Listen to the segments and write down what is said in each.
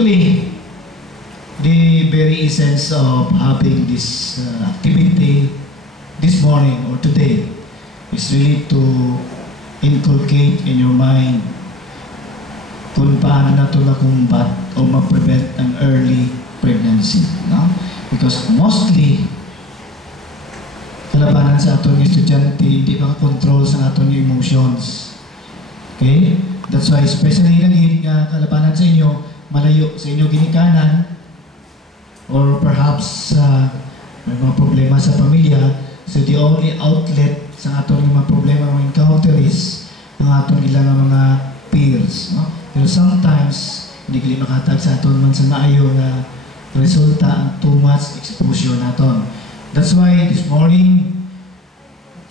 Actually, the very essence of having this activity this morning or today is really to inculcate in your mind kung paano na ito nakumbat o ma-prevent ang early pregnancy. No? Because mostly, kalabanan sa atong estudyante, hindi makakontrol sa atong emotions. Okay? That's why, especially lagi kalabanan sa inyo, malayo sa inyo ginikanan, or perhaps may mga problema sa pamilya, so the only outlet sa atong mga problema ng encounter is ang atong ilang mga peers. No? Pero sometimes, hindi kili makatag sa aton man sa maayo na resulta ang too much exposure naton. That's why this morning,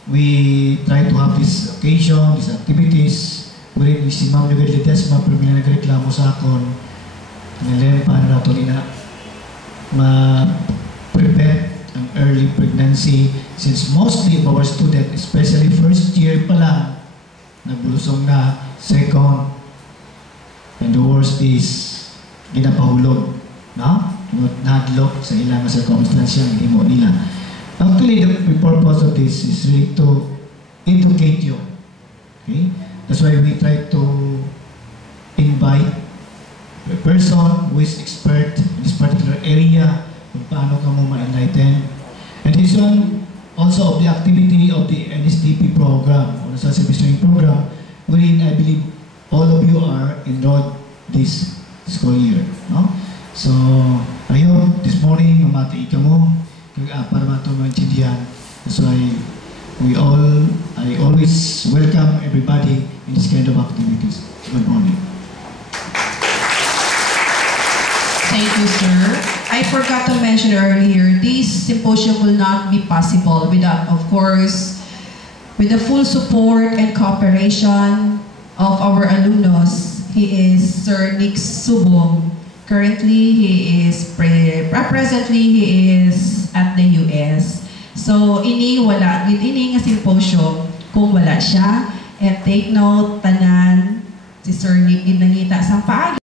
we try to have this occasion, these activities, wherein si Ma'am Nubel Ledesma, pero may nagreklamo sa akon, nilempa na nato ina ma-prevent ang early pregnancy since mostly of our students, especially first year pa lang, nagbulusong na, second, and the worst is ginapahulog, no? Nadlock sa ilang circumstance yung himo nila. Actually, the purpose of this is really to educate you. Okay? That's why we try to invite a person who is expert in this particular area kung paano ka mo ma-enlighten. And this one also of the activity of the NSTP program or the Social Service Training Program, wherein I believe all of you are enrolled this school year. No? So, I hope this morning mamati ka mo para mato maintindihan. That's why I always welcome everybody in this kind of activities. Good morning. Thank you, sir. I forgot to mention earlier, this symposium will not be possible without, of course, with the full support and cooperation of our alumnus. He is Sir Nick Subong. Currently, presently he is at the US. So, wala din nga symposium kung wala siya. And take note, tanan, si Sir Nick ginangita sa paagi.